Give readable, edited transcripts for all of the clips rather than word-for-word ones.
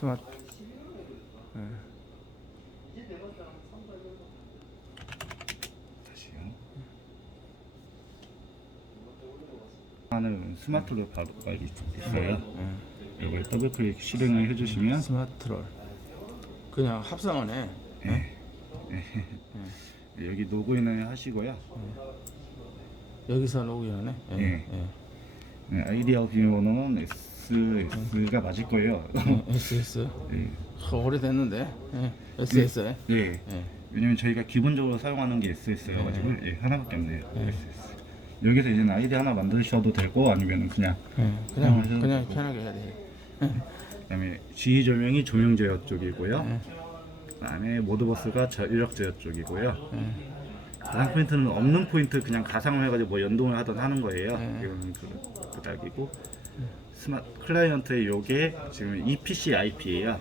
스마트. 다시요. 하는 스마트로 바로 있어요. 이걸 더블 클릭 실행을 해주시면 스마트롤. 그냥 합성하네. 여기 로그인을 하시고요. 여기서 로그인하네. 예. 아이디어 비밀번호는 SS가 맞을 거예요. SS. 예. 오래됐는데. SS에. 예. 왜냐면 저희가 기본적으로 사용하는 게 SS여가지고 하나밖에 없네요. SS. 여기서 이제 아이디 하나 만드셔도 되고 아니면 그냥 그냥 편하게 해야 돼. 그다음에 지휘 조명이 조명 제어 쪽이고요. 그다음에 모드버스가 전력 제어 쪽이고요. 가상 포인트는 없는 포인트 그냥 가상을 해가지고 뭐 연동을 하던 하는 거예요. 이건 그 딱이고 스마트 클라이언트의 요게 지금 EPC IP예요.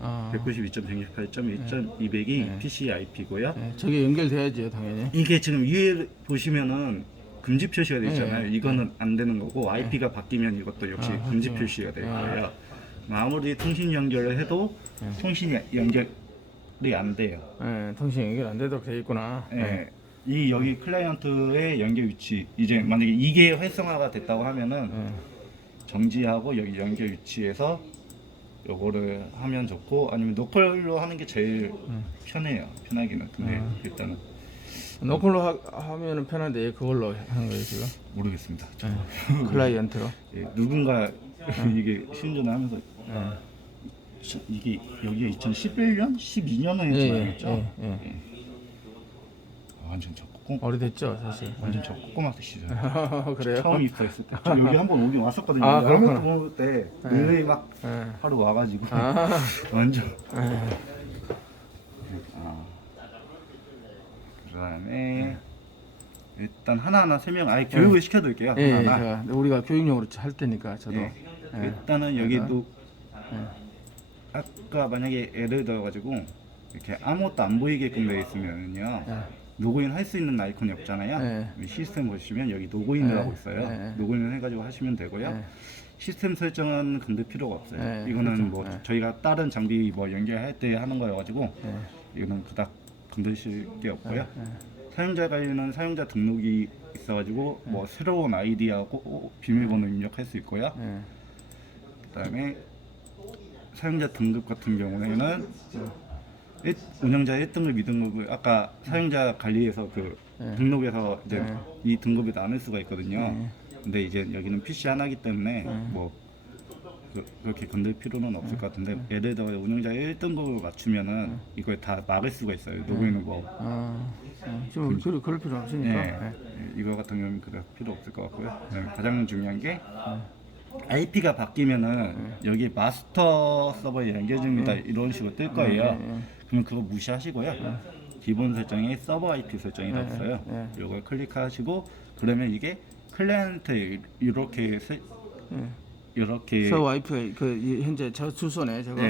192.168.2.200이 PC IP고요. 저게 연결돼야죠, 당연히. 이게 지금 위에 보시면은 금지 표시가 되어 있잖아요. 이거는 안 되는 거고 IP가 바뀌면 이것도 역시 금지 표시가 될 거예요. 아무리 통신 연결을 해도 통신 연결이 안 돼요. 통신 연결 안 되도록 되어 있구나. 이 여기 클라이언트의 연결 위치 이제 만약에 이게 활성화가 됐다고 하면은 정지하고 여기 연결 위치에서 요거를 하면 좋고 아니면 노컬로 하는 게 제일 편해요. 편하기는. 근데 일단은 노컬로 하면은 편한데 그걸로 하는 거예요 지금? 모르겠습니다. 클라이언트로. 누군가 이게 시운전을 하면서 이게 여기가 2011년, 12년에 지나겠죠. 완전 저 오래됐죠 사실. 완전 저 꼬꼬마 시절. 그래요? 처음 입사했을 때. 저 여기 한번 오긴 왔었거든요. 그렇구나. 볼 때 늘이 막 하루 와가지고 완전. 그다음에 일단 하나하나 설명 아예 교육을 시켜드릴게요. 하나하나. 우리가 교육용으로 할 테니까 저도. 일단은 여기도 아까 만약에 예를 들어가지고 이렇게 아무것도 안 보이게끔 되어 있으면요. 로그인 할 수 있는 아이콘이 없잖아요. 시스템 보시면 여기 로그인을 하고 있어요. 로그인을 해가지고 하시면 되고요. 시스템 설정은 근데 필요가 없어요. 이거는 그렇죠. 뭐 저희가 다른 장비 뭐 연결할 때 하는 거여가지고 이거는 그닥 건드실 게 없고요. 사용자 관리는 사용자 등록이 있어가지고 뭐 새로운 아이디하고 비밀번호 입력할 수 있고요. 그다음에 사용자 등급 같은 경우에는 운영자 1등급, 2등급을 아까 사용자 관리에서 그 등록에서 이제 이 등급을 나눌 수가 있거든요. 근데 이제 여기는 PC 하나이기 때문에 뭐 그렇게 건들 필요는 없을 것 같은데 예를 들어 운영자 1등급을 맞추면은 이걸 다 막을 수가 있어요. 로그인을 뭐 좀 그럴 필요 없으니까. 이거 같은 경우는 그럴 필요 없을 것 같고요. 가장 중요한 게 IP가 바뀌면은 여기 마스터 서버에 연결 중이다 이런 식으로 뜰 거예요. 그러면 그거 무시하시고요. 기본 설정에 서버 IP 설정이라고 있어요. 이걸 클릭하시고 그러면 이게 클라이언트 이렇게 서버 IP 그 현재 저 주소네 저거.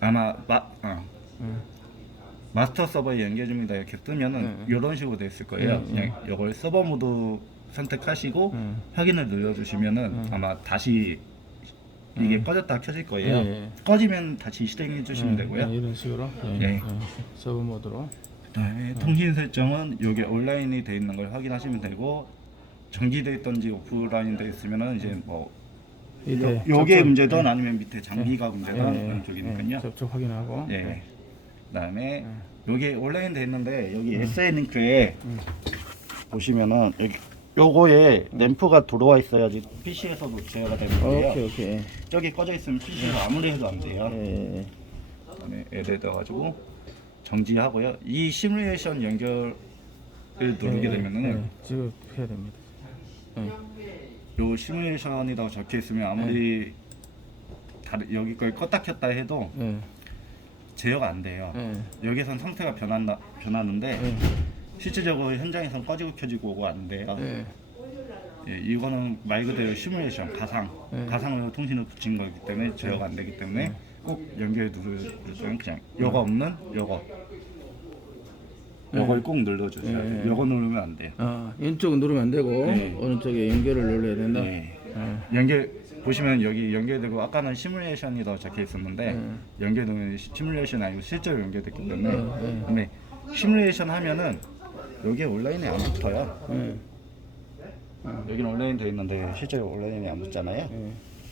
아마 마스터 서버에 연결 중이다 이렇게 뜨면은 이런 식으로 돼 있을 거예요. 그냥 이걸 서버 모드 선택하시고 확인을 눌러주시면은 아마 다시 이게 꺼졌다 켜질 거예요. 꺼지면 다시 실행해 주시면 되고요. 이런 식으로. 서버 모드로. 그다음에 통신 설정은 여기 온라인이 돼 있는 걸 확인하시면 되고 정지돼 있던지 오프라인 돼 있으면은 이제 뭐 요게 문제든 아니면 밑에 장비가 문제든 그런 쪽이니까요. 접촉 확인하고. 그다음에 여기 온라인 돼 있는데 여기 SA 링크에 보시면은 여기 요거에 램프가 들어와 있어야지 PC에서도 제어가 되는 거예요. 오케이. 저기 꺼져 있으면 PC에서 아무리 해도 안 돼요. 그다음에 예를 들어가지고 정지하고요. 이 시뮬레이션 연결을 누르게 되면은 지금 해야 됩니다. 요 시뮬레이션이라고 적혀 있으면 아무리 여기 걸 껐다 켰다 해도 제어가 안 돼요. 여기선 상태가 변하는데 실질적으로 현장에선 꺼지고 켜지고 오고 안 돼요. 이거는 말 그대로 시뮬레이션, 가상으로 통신을 붙인 거기 때문에 제어가 안 되기 때문에 꼭 연결 누를 때는 그냥 요거 없는 요걸 꼭 눌러주세요. 요거 누르면 안 돼요. 왼쪽은 누르면 안 되고 오른쪽에 연결을 눌러야 된다. 연결 보시면 여기 연결되고 아까는 시뮬레이션이 더 적혀 있었는데 연결되는 시뮬레이션이 아니고 실제로 연결됐기 때문에 근데 시뮬레이션 하면은 여기에 온라인이 안 붙어요. 여기는 온라인 돼 있는데 실제로 온라인이 안 붙잖아요.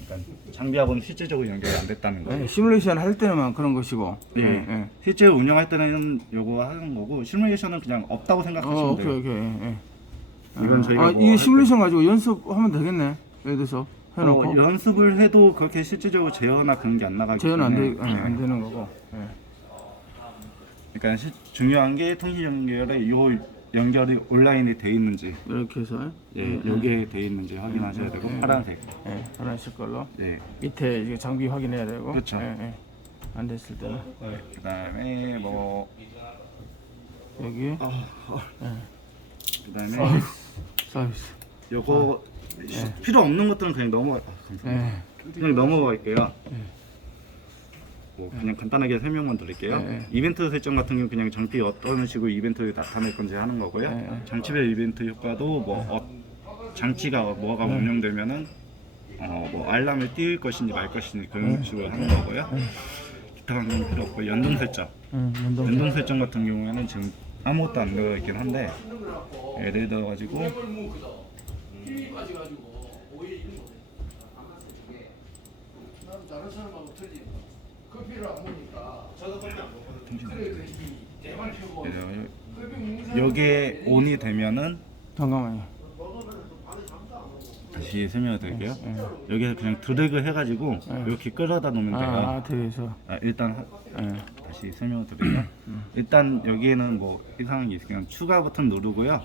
그러니까 장비하고는 실질적으로 연결이 안 됐다는 거예요. 시뮬레이션 할 때만 그런 것이고. 예. 실제로 운영할 때는 요거 하는 거고 시뮬레이션은 그냥 없다고 생각하시면 오케이 돼요. 오케이. 이건 저희가 뭐 이 할 시뮬레이션 가지고 연습하면 되겠네. 예를 들어서 해놓고 연습을 해도 그렇게 실질적으로 제어나 그런 게 안 나가기 재현 때문에 안 되는 거고. 그러니까 중요한 게 통신 연결에 요 연결이 온라인이 돼 있는지 이렇게 해서 여기에 돼 있는지 확인하셔야 되고 파란색 하나씩 걸로 예. 밑에 이제 장비 확인해야 되고. 그렇죠. 안 됐을 때는 그다음에 뭐 여기 그다음에 서비스. 요거 필요 없는 것들은 그냥 감사합니다. 그냥 넘어갈게요. 뭐 그냥 간단하게 설명만 드릴게요. 이벤트 설정 같은 경우 그냥 장비 어떤 식으로 이벤트를 나타낼 건지 하는 거고요. 장치별 이벤트 효과도 뭐 장치가 뭐가 운영되면은 뭐 알람을 띄울 것인지 말 것인지 그런 식으로 하는 거고요. 기타 건 필요 없고 연동 설정. 연동 설정 같은 경우에는 지금 아무것도 안 들어 있긴 한데 예를 들어 가지고 여기에 온이 되면은 잠깐만요. 다시 설명을 드릴게요. 여기서 그냥 드래그 해가지고 이렇게 끌어다 놓으면 돼요. 되겠어. 일단 다시 설명을 드릴게요. 일단 여기에는 뭐 이상한 게 있으면 추가 버튼 누르고요.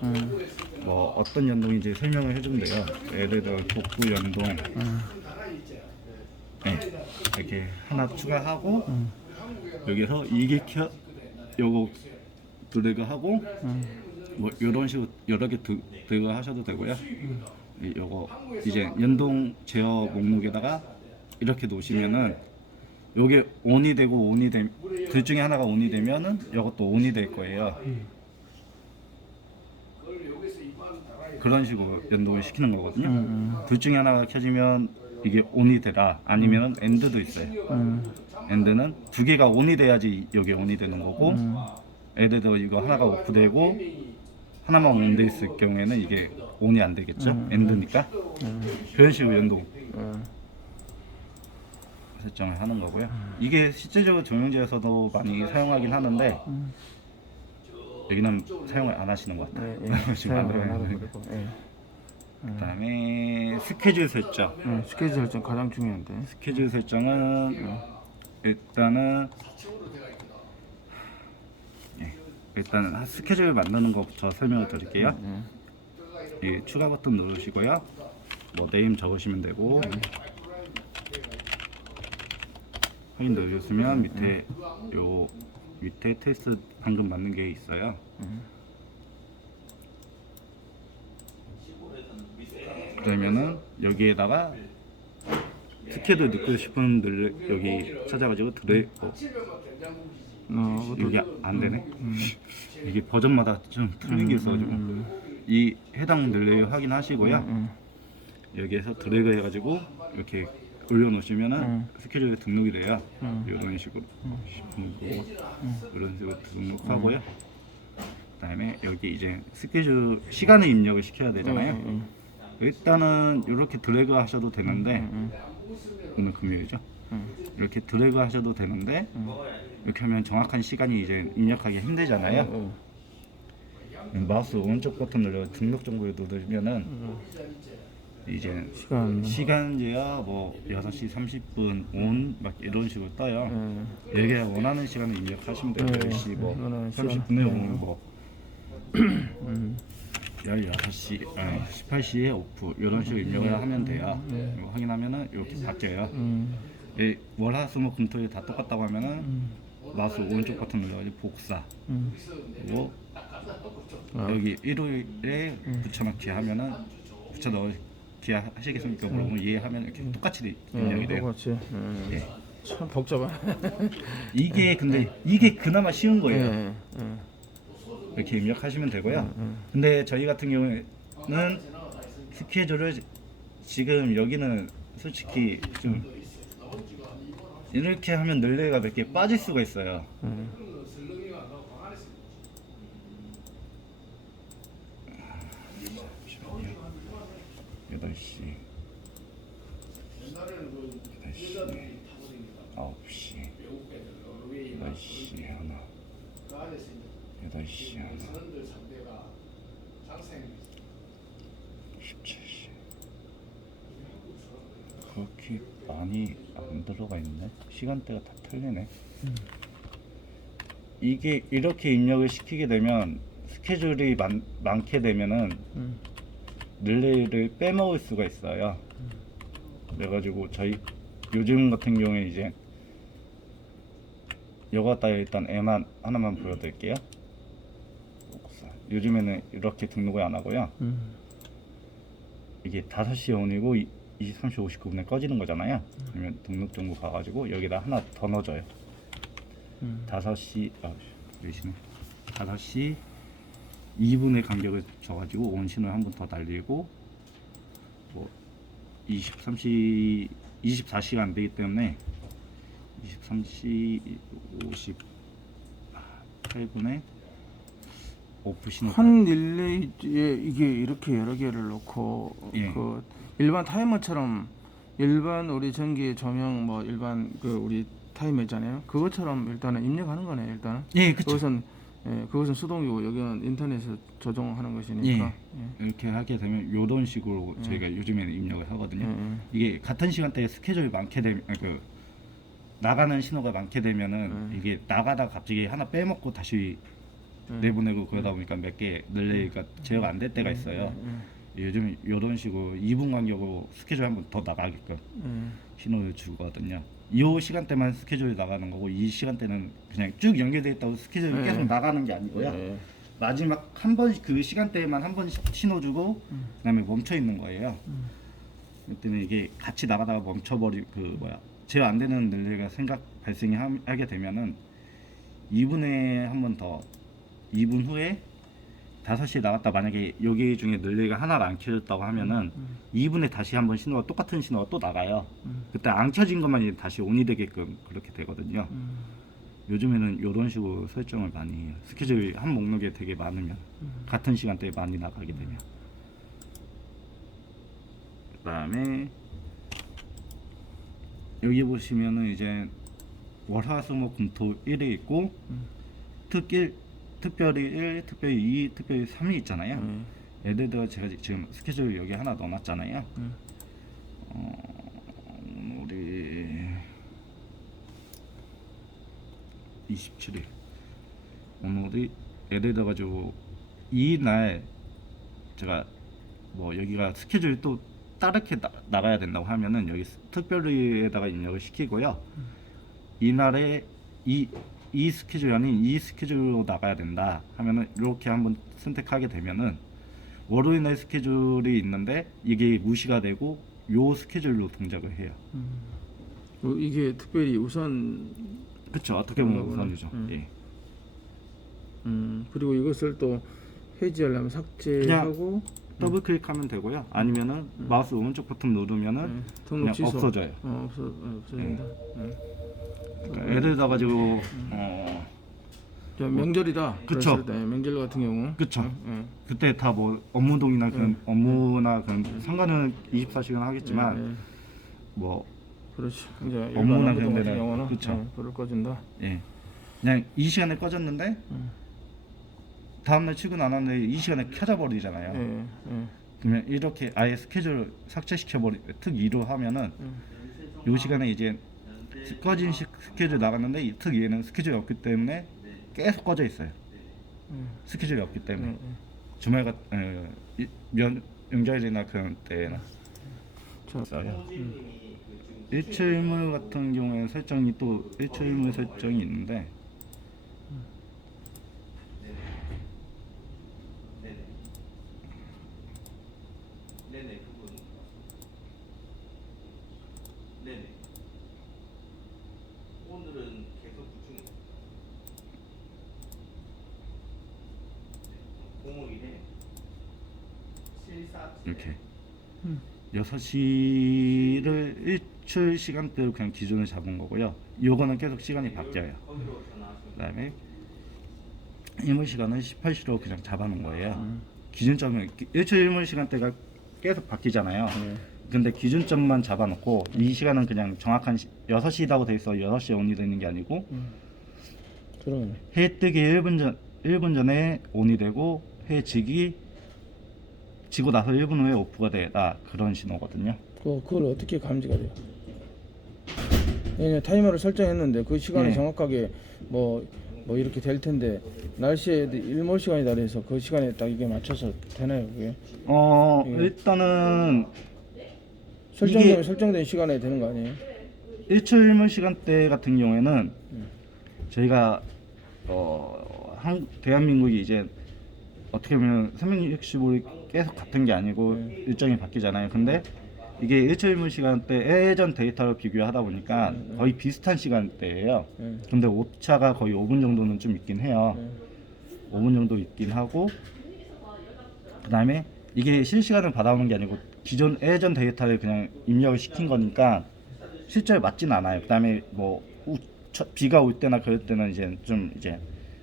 뭐 어떤 연동인지 설명을 해주면 돼요. 예를 들어 복구 연동 이렇게 하나 추가하고 여기서 이게 요거 드래그 하고 뭐 이런 식으로 여러 개 드래그 하셔도 되고요. 요거 이제 연동 제어 목록에다가 이렇게 놓으시면은 요게 온이 되고 둘 중에 하나가 온이 되면은 요것도 온이 될 거예요. 그런 식으로 연동을 시키는 거거든요. 둘 중에 하나가 켜지면 이게 온이 되라 아니면은 엔드도 있어요. 엔드는 두 개가 온이 돼야지 여기 온이 되는 거고 예를 들어 이거 하나가 오프되고 하나만 온돼 있을 경우에는 이게 온이 안 되겠죠. 엔드니까 그런 식으로 연동 설정을 하는 거고요. 이게 실제적으로 조명제에서도 많이 사용하긴 하는데 여기는 사용을 안 하시는 것 같아요. 지금 안 들어가는 거. 그다음에 스케줄 설정. 스케줄 설정 가장 중요한데. 스케줄 설정은 일단은 스케줄 만드는 것부터 설명을 드릴게요. 이 추가 버튼 누르시고요. 뭐 네임 적으시면 되고 확인 누르시면 밑에 테스트 방금 만든 게 있어요. 그러면은 여기에다가 스케줄 넣고 싶은 분들 여기 찾아가지고 여기 안 되네. 이게 버전마다 좀 틀린 게 있어가지고 이 해당 릴레이 확인하시고요. 여기에서 드래그 해가지고 이렇게 올려놓으시면은 스케줄에 등록이 돼요. 이런 식으로 이런 식으로 등록하고요. 그다음에 여기 이제 스케줄 시간을 입력을 시켜야 되잖아요. 일단은 이렇게 드래그 하셔도 되는데 오늘 금요일이죠. 이렇게 드래그 하셔도 되는데 이렇게 하면 정확한 시간이 이제 입력하기 힘들잖아요. 마우스 오른쪽 버튼 눌러 등록 정보를 누르면은 이제 시간제야 뭐 6시 30분 온 막 이런 식으로 떠요. 여기에 원하는 시간을 입력하시면 돼요. 10시 뭐 30분에 온 뭐 16시 18시에 오프 이런 식으로 입력을 하면 돼요. 확인하면은 이렇게 바뀌어요. 월화수목 금토일 다 똑같다고 하면은 마우스 오른쪽 버튼 눌러가지고 복사 그리고 여기 일요일에 붙여넣기 하면은 붙여넣기 하시겠습니까? 물어보면 이해하면 이렇게 똑같이 입력이 돼요. 똑같이. 참 복잡해. 이게 근데 이게 그나마 쉬운 거예요. 이렇게 입력하시면 되고요. 근데 저희 같은 경우에는 스케줄을 지금 여기는 솔직히 좀 이렇게 하면 릴레이가 몇 개 빠질 수가 있어요. 여덟 시, 9시, 10시 하나, 8시 하나, 17시. 그렇게 많이 안 들어가 있네. 시간대가 다 틀리네. 이게 이렇게 입력을 시키게 되면 스케줄이 많게 되면은 릴레이를 빼먹을 수가 있어요. 그래가지고 저희 요즘 같은 경우에 이제 요거 갖다 일단 애만 하나만 보여드릴게요. 요즘에는 이렇게 등록을 안 하고요. 이게 5시 온이고 23시 59분에 꺼지는 거잖아요. 그러면 등록 정보 가가지고 여기다 하나 더 넣어줘요. 5시 몇시네? 5시 2분의 간격을 줘가지고 온 신호를 한 번 더 날리고 뭐 24시간 되기 때문에 23시 58분에 오프 신호. 한 릴레이에 이게 이렇게 여러 개를 놓고 예. 그 일반 타이머처럼 일반 우리 전기 조명 뭐 일반 그 우리 타이머 있잖아요. 그것처럼 일단은 입력하는 거네 일단은. 예, 그쵸. 그것은 수동이고 여기는 인터넷에서 조정하는 것이니까. 예. 이렇게 하게 되면 요런 식으로 저희가 요즘에는 입력을 하거든요. 이게 같은 시간대에 스케줄이 많게 되면 그 나가는 신호가 많게 되면은 이게 나가다 갑자기 하나 빼먹고 다시 내보내고 그러다 보니까 몇 개 릴레이가 제어가 안 될 때가 있어요. 요즘 이런 식으로 2분 간격으로 스케줄 한 번 더 나가게끔 신호를 주거든요. 이 시간대만 스케줄이 나가는 거고 이 시간대는 그냥 쭉 연결되어 있다고 스케줄이 계속 나가는 게 아니고요. 마지막 한 번 그 시간대에만 한 번씩 신호 주고 그다음에 멈춰 있는 거예요. 그때는 이게 같이 나가다가 멈춰버리 제어 안 되는 릴레이가 발생이 하게 되면은 2분에 한 번 더 2분 후에 5시에 나갔다 만약에 여기 중에 릴레이가 하나가 안 켜졌다고 하면은 2분에 다시 한번 신호가 똑같은 신호가 또 나가요. 그때 안 켜진 것만 이제 다시 온이 되게끔 그렇게 되거든요. 요즘에는 이런 식으로 설정을 많이 해요. 스케줄이 한 목록에 되게 많으면 같은 시간대에 많이 나가게 되면. 그 다음에 여기 보시면은 이제 월화수목금토 1이 있고 특별히 1, 특별히 2, 특별히 3이 있잖아요. 예를 들어 제가 지금 스케줄 여기 하나 넣어놨잖아요. 오늘이 27일. 오늘이 예를 들어 가지고 이날 제가 뭐 여기가 스케줄이 또 다르게 나가야 된다고 하면은 여기 특별히에다가 입력을 시키고요. 이날에 이 스케줄이 아닌 이 스케줄로 나가야 된다 하면은 이렇게 한번 선택하게 되면은 월요일날 스케줄이 있는데 이게 무시가 되고 요 스케줄로 동작을 해요. 이게 특별히 우선. 그렇죠. 어떻게 보면 우선이죠. 예. 그리고 이것을 또 해지하려면 삭제하고 더블 클릭하면 되고요. 아니면은 마우스 오른쪽 버튼 누르면은 그냥 취소. 없어져요. 없어진다. 그러니까 예를 들어 가지고 명절이다. 그쵸. 그랬을 때, 명절 같은 경우. 그쵸. 그때 다 뭐 업무동이나 그런 업무나 그런 상관은 24시간 하겠지만 뭐 그렇지. 이제 업무나 일반 그런 같은 데는 경우는 그쵸. 불을 꺼준다. 예. 그냥 이 시간에 꺼졌는데 다음날 출근 안 하는데 이 시간에 켜져 버리잖아요. 그러면 이렇게 아예 스케줄 삭제시켜 특 2로 하면은 이 시간에 이제 꺼진 스케줄 나갔는데 이 특 2에는 스케줄이 없기 때문에 계속 꺼져 있어요. 스케줄이 없기 때문에 주말 명절이나 그런 때나 있어요. 일출물 같은 경우에는 설정이 또 일출물 설정이 있는데 오늘은 계속 구중 공목일에 747 이렇게 6시를 일출 시간대로 그냥 기준을 잡은 거고요. 요거는 계속 시간이 바뀌어요. 그다음에 일몰 시간은 18시로 그냥 잡아놓은 거예요. 기준점은 일출 일몰 시간대가 계속 바뀌잖아요. 근데 기준점만 잡아놓고 이 시간은 그냥 정확한 6시라고 돼 있어 6시에 온이 되는 게 아니고 그러네. 해 뜨기 1분 전에 온이 되고 해 지고 나서 1분 후에 오프가 되다 그런 신호거든요. 그걸 어떻게 감지가 돼요? 왜냐 타이머를 설정했는데 그 시간에 네. 정확하게 뭐 이렇게 될 텐데 날씨에 일몰 시간이다 그래서 그 시간에 딱 이게 맞춰서 되나요 그게? 예. 일단은 설정되면 설정된 시간에 되는 거 아니에요? 일출 일몰 시간대 같은 경우에는 저희가 대한민국이 이제 어떻게 보면 365일 계속 같은 게 아니고 일정이 바뀌잖아요. 근데 이게 일출 일몰 시간대 예전 데이터로 비교하다 보니까 거의 비슷한 시간대예요. 근데 오차가 거의 5분 정도는 좀 있긴 해요. 5분 정도 있긴 하고 그 다음에 이게 실시간을 받아오는 게 아니고 기존 예전 데이터를 그냥 입력을 시킨 거니까 실제로 맞진 않아요. 그 다음에 뭐 비가 올 때나 그럴 때는 이제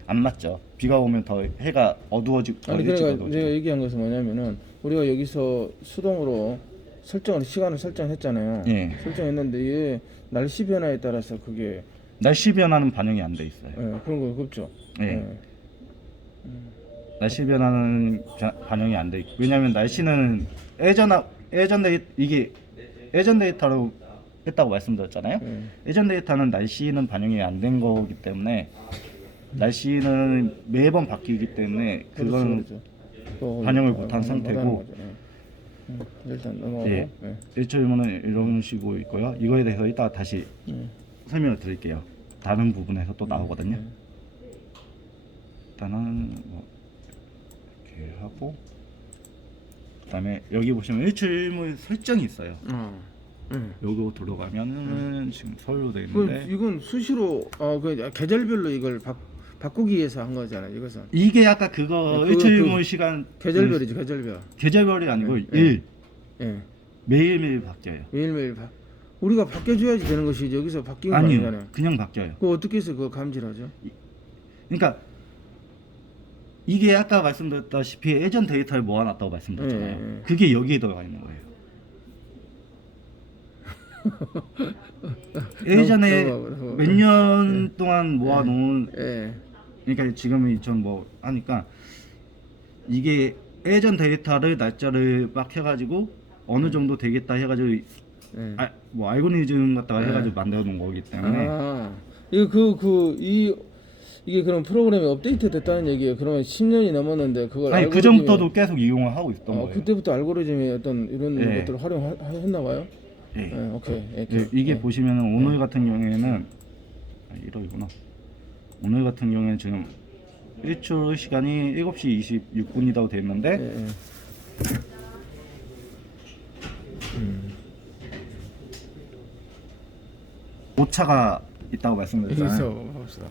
안 맞죠. 비가 오면 더 해가 어두워지고 아니 일찍 그러니까 어두워지고. 내가 얘기한 것은 뭐냐면은 우리가 여기서 수동으로 시간을 설정했잖아요. 예. 설정했는데 이게 날씨 변화에 따라서 그게 날씨 변화는 반영이 안 돼 있어요. 그런 거 없죠. 예. 날씨 변화는 반영이 안 돼 있고 왜냐하면 날씨는 이게 예전 데이터로 했다고 말씀드렸잖아요. 예전 데이터는 날씨는 반영이 안 된 거기 때문에 날씨는 매번 바뀌기 때문에 그거는 그거 반영을 못한 못하는 상태고 거죠. 일단 넘어가고. 예. 일출일몰은 이런 식으로 있고요. 이거에 대해서 이따 다시 설명을 드릴게요. 다른 부분에서 또 나오거든요. 일단은 뭐 이렇게 하고 그다음에 여기 보시면 일출일몰 설정이 있어요. 요거 들어가면은 지금 서울로 돼 있는데 이건 수시로 그 계절별로 이걸 바꾸기 위해서 한 거잖아요. 이것은 이게 아까 그거 네, 일출일몰 시간 계절별이죠. 계절별. 계절별이 아니고 예. 매일매일 바뀌어요. 매일매일 우리가 바뀌어줘야지 되는 것이 여기서 바뀐 거 아니잖아요. 아니요, 그냥 바뀌어요. 그거 어떻게 해서 그거 감지를 하죠? 그러니까 이게 아까 말씀드렸다시피 예전 데이터를 모아놨다고 말씀드렸잖아요. 그게 여기에 들어가 있는 거예요. 예전에 몇 년 동안 모아놓은 그러니까 지금이 전 뭐 하니까 이게 예전 데이터를 날짜를 막 해가지고 어느 정도 되겠다 해가지고 뭐 알고리즘 갖다가 해가지고 만들어 놓은 거기 때문에 이게 그럼 프로그램이 업데이트 됐다는 얘기예요. 그러면 10년이 넘었는데 그걸 아니 그 전부터도 계속 이용을 하고 있던 거예요. 그때부터 알고리즘이 어떤 이런 것들을 활용했나 봐요. 예. 오케이. 이게 보시면은 오늘 같은 경우에는 이러구나. 오늘 같은 경우에는 지금 일출 시간이 7시 26분이라고 되어 있는데 오차가 있다고 말씀드렸잖아요. 봅시다.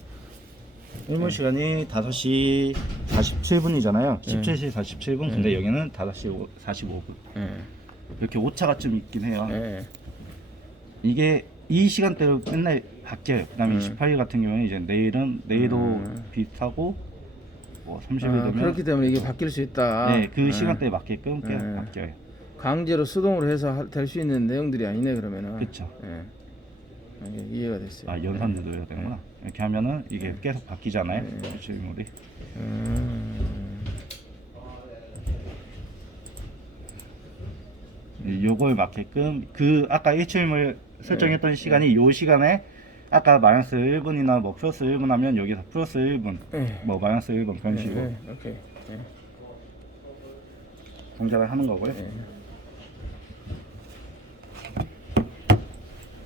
일몰 시간이 5시 47분이잖아요. 17시 47분. 근데 여기는 5시 45분. 이렇게 오차가 좀 있긴 해요. 이게 이 시간대로 맨날 바뀌어요. 그다음에 28일 같은 경우는 이제 내일도 비슷하고 뭐 30일 되면 그렇기 때문에 이게 바뀔 수 있다. 네, 그 시간대에 맞게끔 계속 바뀌어요. 강제로 수동으로 해서 될 수 있는 내용들이 아니네 그러면은. 그렇죠. 이해가 됐어요. 연산도 넣어야 되는구나. 이렇게 하면은 이게 계속 바뀌잖아요. 질문이. 요걸 맞게끔 그 아까 일출임을 설정했던 시간이 요 시간에 아까 마이너스 1분이나 뭐 플러스 1분 하면 여기서 플러스 1분 뭐 마이너스 1분 그런 식으로 동작을 하는 거고요.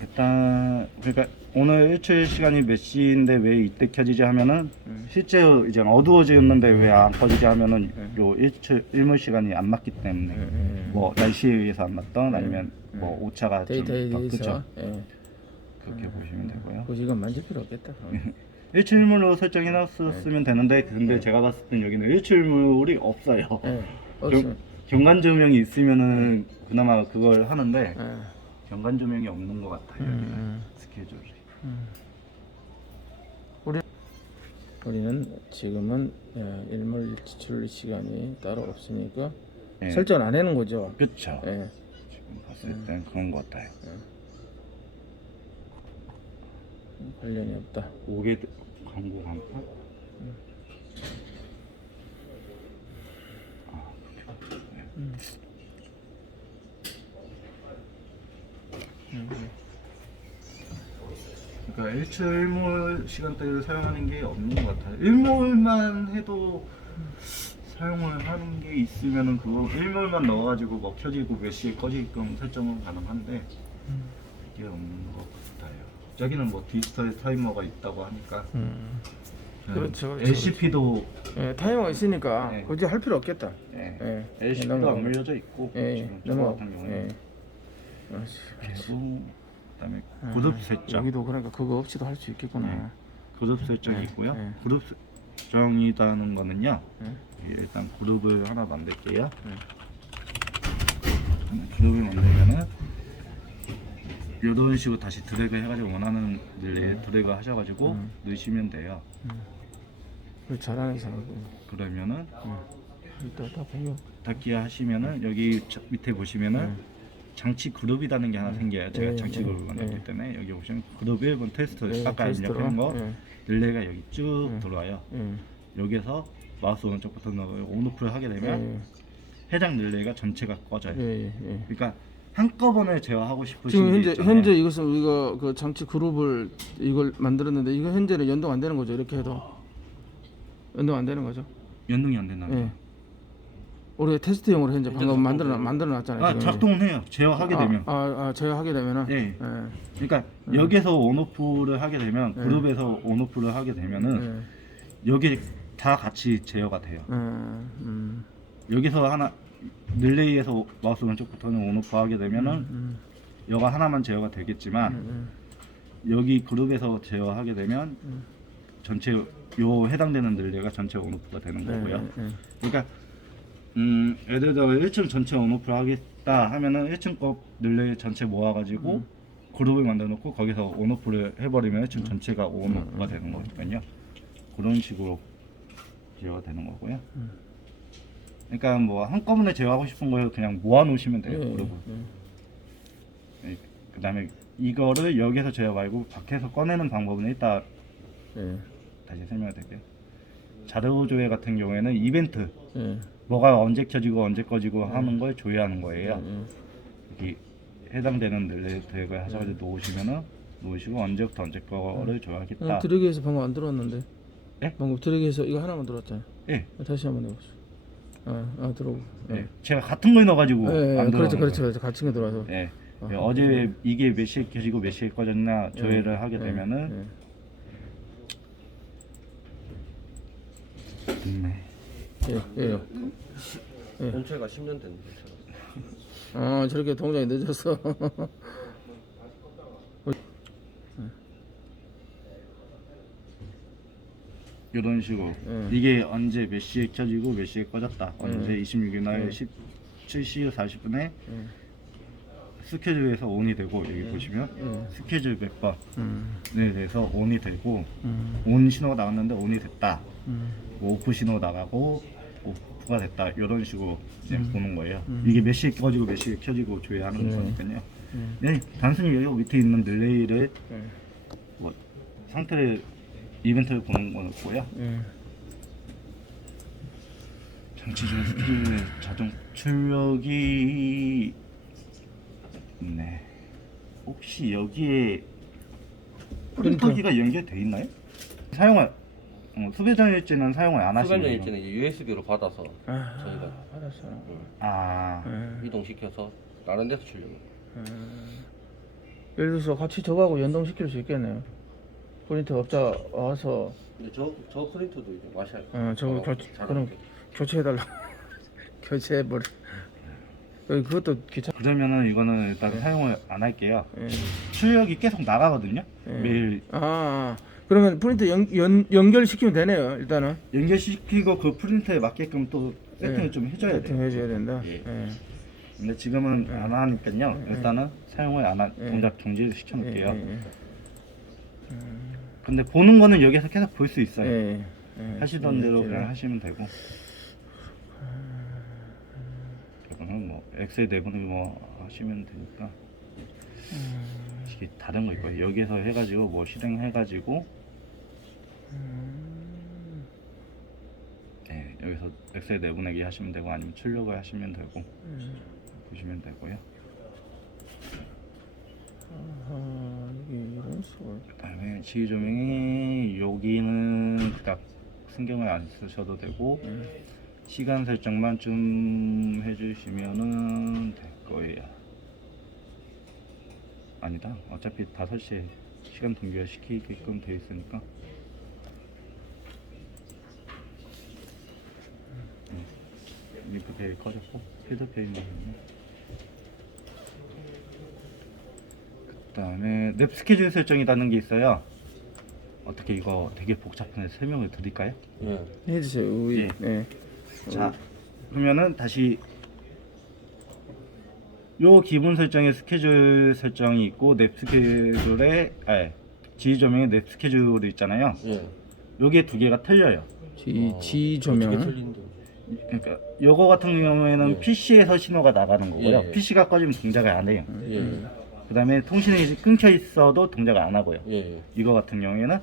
일단 그러니까 오늘 일출 시간이 몇 시인데 왜 이때 켜지지 하면은 실제로 이제 어두워졌는데 왜 안 켜지지 하면은 요 일몰 시간이 안 맞기 때문에 뭐 날씨에 의해서 안 맞던 아니면 뭐 오차가 데이터에 좀 대해서 그렇게 보시면 되고요. 그 이건 만질 필요 없겠다. 일출물로 설정해놨으면 되는데 근데 제가 봤을 땐 여기는 일출물이 없어요. 경관 조명이 있으면은 그나마 그걸 하는데 예. 경관 조명이 없는 것 같아요. 음. 스케줄이. 우리는 지금은 일몰 지출 시간이 따로 없으니까 예. 설정 안 해놓은 거죠. 그렇죠. 예. 지금 봤을 땐 그런 것 같아요. 관련이 없다. 5개 광고 간판? 그러니까 일출 일몰 시간대를 사용하는 게 없는 것 같아요. 일몰만 해도 사용을 하는 게 있으면은 그거 일몰만 넣어가지고 뭐 켜지고 몇 시에 꺼지게끔 설정은 가능한데 이게 없는 것 같아요. 저기는 뭐 디지털 타이머가 있다고 하니까. 그렇죠. LCP도 예, 타이머가 있으니까 네. 굳이 할 필요 없겠다. 예. 예. LCP도 넘어가고. 안 물려져 있고 예, 지금 저거 넘어가고. 같은 경우는 예. 그렇지. 그리고 그다음에 그룹 설정. 여기도 그러니까 그거 없이도 할 수 있겠구나. 네. 그룹 설정이 네, 있고요. 네. 그룹 설정이라는 거는요. 네. 일단 그룹을 하나 만들게요. 네. 그룹을 만들면은 이런 식으로 다시 드래그 해가지고 원하는 릴레이 드래그 하셔가지고 넣으시면 돼요. 그걸 잘하는 사람. 그러면은 이따 다 보면. 닫기 하시면은 여기 밑에 보시면은 장치 그룹이라는 게 하나 생겨요. 제가 네, 장치 네, 그룹을 만들기 네. 때문에 여기 보시면 그룹 1번 테스트 네, 아까 테스트로. 입력한 거 네. 릴레이가 여기 쭉 들어와요. 예. 여기서 마우스 오른쪽 버튼 넣어 온오프를 하게 되면 해당 릴레이가 전체가 꺼져요. 예. 예. 그러니까 한꺼번에 제어하고 싶으신 지금 게 있잖아요. 현재 이것은 우리가 그 장치 그룹을 이걸 만들었는데 이거 현재는 연동 안 되는 거죠. 이렇게 해도 연동 안 되는 거죠. 연동이 안 된다는 예. 거예요. 우리가 테스트용으로 현재 방금 작동 만들어 놨잖아요. 아, 지금. 작동은 해요. 제어하게 되면. 제어하게 되면은. 예. 예. 그러니까 여기서 온오프를 하게 되면 그룹에서 온오프를 하게 되면은 여기 다 같이 제어가 돼요. 여기서 하나 릴레이에서 마우스 왼쪽 버튼을 온오프 하게 되면은 여가 하나만 제어가 되겠지만 여기 그룹에서 제어하게 되면 전체 요 해당되는 릴레이가 전체 온오프가 되는 거고요. 그러니까 예를 들어 1층 전체 온오프를 하겠다 하면은 1층 거 릴레이 전체 모아가지고 그룹을 만들어 놓고 거기서 온오프를 해버리면 1층 전체가 온오프가 되는 거니까요. 그런 식으로 제어가 되는 거고요. 그러니까 뭐 한꺼번에 제어하고 싶은 걸 그냥 모아 놓으시면 돼요. 그룹을. 그 다음에 이거를 여기서 제어 말고 밖에서 꺼내는 방법은 이따 다시 설명을 드릴게요. 자료 조회 같은 경우에는 이벤트 뭐가 언제 켜지고 언제 꺼지고 하는 걸 조회하는 거예요. 여기 해당되는 릴레이 덱을 하셔가지고 놓으시고 언제부터 언제 거를 조회하겠다. 드래그해서 방금 안 들어왔는데. 네? 방금 드래그해서 이거 하나만 들어왔잖아요. 예. 다시 한번 해보시죠. 들어오고. 예. 제가 같은 걸 넣어가지고 안 그렇죠. 들어가는 그렇죠. 같이 게 들어와서. 거예요. 예. 어제 이게 몇 시에 켜지고 몇 시에 꺼졌나 조회를 하게 되면은 예. 연체가 10년 됐는데. 저렇게 동작이 늦어서. 이런 식으로 이게 언제 몇 시에 켜지고 몇 시에 꺼졌다. 언제 26일 날 17시 40분에 스케줄에서 온이 되고 여기 보시면 스케줄 몇 번에 대해서 온이 되고 온 신호가 나왔는데 온이 됐다. 뭐 오프 신호 나가고 오프가 됐다. 이런 식으로 이제 보는 거예요. 이게 몇 시에 꺼지고 몇 시에 켜지고 조회하는 거니까요. 네, 단순히 여기 밑에 있는 릴레이를 뭐 상태를 이벤트를 보는 거고요. 장치 중 스케줄의 자동 출력이 혹시 여기에 프린터기가 연결돼 있나요? 사용을 수배전일지는 사용을 안 하시는 수간전 거예요? 일지는 이제 USB로 받아서 저희가 받았어요. 이동시켜서 다른 데서 출력. 예를 들어서 같이 저거하고 연동시킬 수 있겠네요. 프린터 업자 와서 근데 저 프린터도 이제 마샬. 저거 그럼 교체해달라. 교체해버려. 그것도 귀찮. 그러면은 이거는 일단 사용을 안 할게요. 출력이 계속 나가거든요. 매일 그러면 프린터 연결시키면 되네요. 일단은 연결시키고 그 프린터에 맞게끔 또 세팅을 좀 해줘야 돼요. 세팅해줘야 된다. 예. 예. 근데 지금은 안 하니까요. 일단은 사용을 안 하, 동작 정지를 시켜놓을게요. 예. 근데 보는 거는 여기서 계속 볼 수 있어요. 예. 예. 하시던 대로 예. 그냥 하시면 되고. 이거는 뭐 엑셀 내보내고 뭐 하시면 되니까. 이게 다른 거 있고요. 여기서 해가지고 뭐 실행해가지고. 네, 여기서 엑셀 내보내기 하시면 되고 아니면 출력을 하시면 되고 보시면 되고요. 이게 이런 수가. 그다음에 지휘 조명이 여기는 딱 신경을 안 쓰셔도 되고 시간 설정만 좀 해주시면은 될 거예요. 아니다. 어차피 5시에 시간 동기화 시키게끔 되어 있으니까. 리프 페이 꺼졌고 필드 페이만 있네. 그다음에 랩 스케줄 설정이라는 게 있어요. 어떻게 이거 되게 복잡한데 설명을 드릴까요? 예. 해주세요. 우리. 예. 예. 자, 그러면은 다시 요 기본 설정에 스케줄 설정이 있고 랩 스케줄에 지휘 조명에 랩 스케줄이 있잖아요. 예. 요게 두 개가 틀려요. 지 어떻게 조명. 틀린데? 그러니까 요거 같은 경우에는 예. PC에서 신호가 나가는 거고요. 예. PC가 꺼지면 동작을 안 해요. 예. 그다음에 통신이 끊겨 있어도 동작을 안 하고요. 예. 이거 같은 경우에는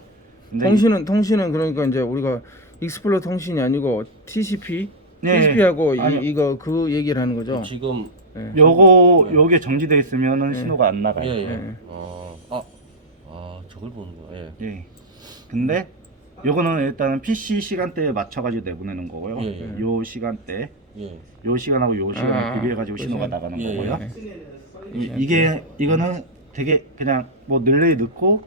근데 통신은 그러니까 이제 우리가 익스플로러 통신이 아니고 TCP, 네. TCP하고 아니요. 이거 그 얘기를 하는 거죠. 지금 예. 요게 정지돼 있으면은 신호가 안 나가요. 예. 예. 저걸 보는구나. 예. 예. 근데 요거는 일단은 PC 시간대에 맞춰가지고 내보내는 거고요. 예. 요 시간대, 예. 요 시간하고 요 시간을 비교해가지고 신호가 나가는 예, 거고요. 예. 이거는 되게 그냥 뭐 릴레이 넣고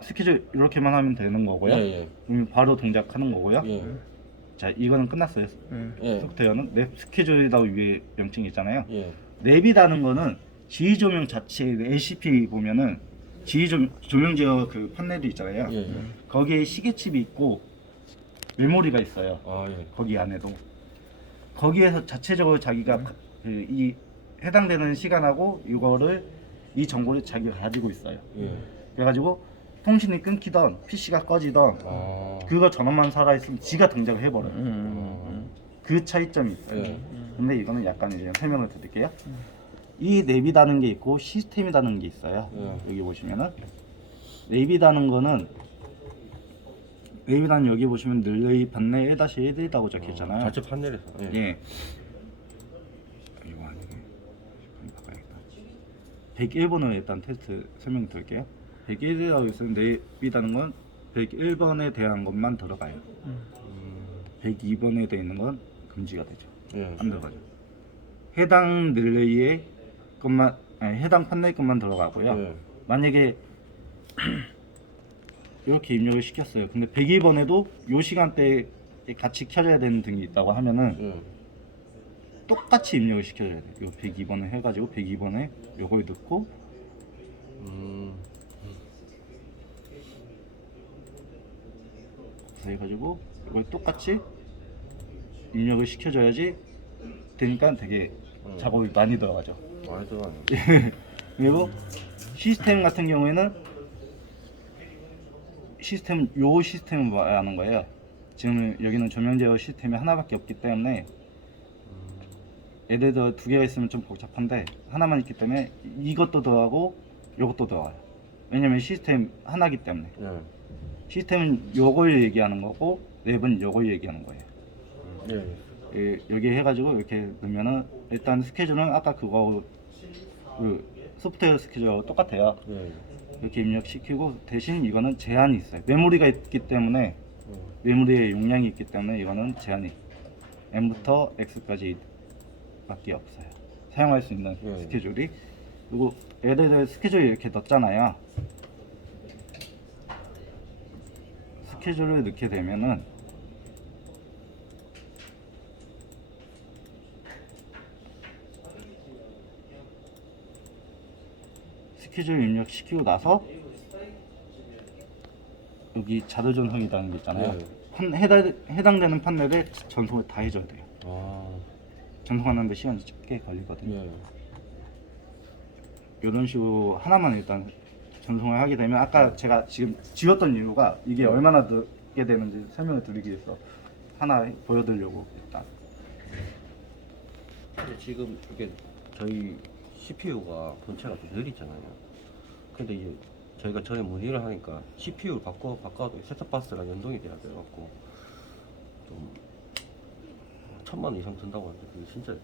스케줄 이렇게만 하면 되는 거고요. 예. 그럼 바로 동작하는 거고요. 예. 자, 이거는 끝났어요. 예. 소프트웨어는 랩 스케줄이라고 위에 명칭이 있잖아요. 예. 랩이라는 거는 지휘 조명 자체 LCP 보면은 지휘 조명 제어 그 판넬이 있잖아요. 예. 거기에 시계칩이 있고 메모리가 있어요. 예. 거기 안에도 거기에서 자체적으로 자기가 이 해당되는 시간하고 이거를 이 정보를 자기가 가지고 있어요. 예. 그래가지고 통신이 끊기던 PC가 꺼지던 그거 전원만 살아있으면 지가 동작을 해버려요. 그 차이점이 있어요. 예. 근데 이거는 약간 이제 설명을 드릴게요. 이 랩이라는 게 있고 시스템이라는 게 있어요. 여기 보시면은 랩이라는 거는 랩이라는 여기 보시면 릴레이 판넬 1-1이라고 적혀있잖아요. 자체 판넬에서. 예. 예. 이거 아니네. 바꿔야겠다. 101번을 일단 테스트 설명 드릴게요. 101이라고 있으면 랩이라는 건 101번에 대한 것만 들어가요. 102번에 되어 있는 건 금지가 되죠. 예. 안 들어가죠. 해당 릴레이의 것만 해당 판넬 것만 들어가고요. 예. 만약에 이렇게 입력을 시켰어요. 근데 102번에도 요 시간대에 같이 켜져야 되는 등이 있다고 하면은 예. 똑같이 입력을 시켜줘야 돼요. 요 102번을 해가지고 102번에 요걸 넣고 해가지고 이걸 똑같이 입력을 시켜줘야지 되니까 되게 작업이 많이 들어가죠. 많이 들어가네. 그리고 시스템 같은 경우에는 요 시스템을 말하는 거예요. 지금 여기는 조명 제어 시스템이 하나밖에 없기 때문에 예를 들어 두 개가 있으면 좀 복잡한데 하나만 있기 때문에 이것도 들어가고 요것도 들어가요. 왜냐면 시스템 하나기 때문에. 예. 시스템은 요걸 얘기하는 거고 랩은 요걸 얘기하는 거예요. 예. 여기 해가지고 이렇게 넣으면은 일단 스케줄은 아까 그거 그 소프트웨어 스케줄하고 똑같아요. 예. 이렇게 입력시키고 대신 이거는 제한이 있어요. 메모리가 있기 때문에 메모리의 용량이 있기 때문에 이거는 제한이 M부터 X까지 밖에 없어요. 사용할 수 있는 스케줄이. 그리고 예를 들어 스케줄 이렇게 넣었잖아요. 스케줄을 넣게 되면은 스케줄 입력시키고 나서 여기 자료 전송이라는 게 있잖아요. 해당되는 판넬에 전송을 다 해줘야 돼요. 아, 전송하는데 시간이 꽤 걸리거든요. 예. 이런 식으로 하나만 일단 전송을 하게 되면 아까 제가 지금 지웠던 이유가 이게 얼마나 들게 되는지 설명을 드리기 위해서 하나 보여드리려고 일단. 근데 지금 이게 저희 CPU가 본체가 좀 느리잖아요. 근데 이제 저희가 전에 문의를 하니까 CPU를 바꿔도 셋탑박스랑 연동이 돼야 돼갖고 좀 1,000만 원 이상 든다고 하는데 그게 진짜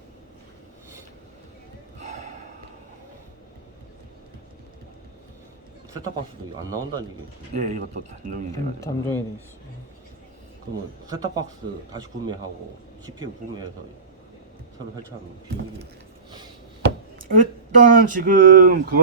셋탑박스도 안 나온다는 얘기예요. 예, 이것도 단종이 돼가지고. 잠정이 돼 있어. 그러면 셋탑박스 다시 구매하고 CPU 구매해서 새로 설치하는 비용이 일단은 지금 그거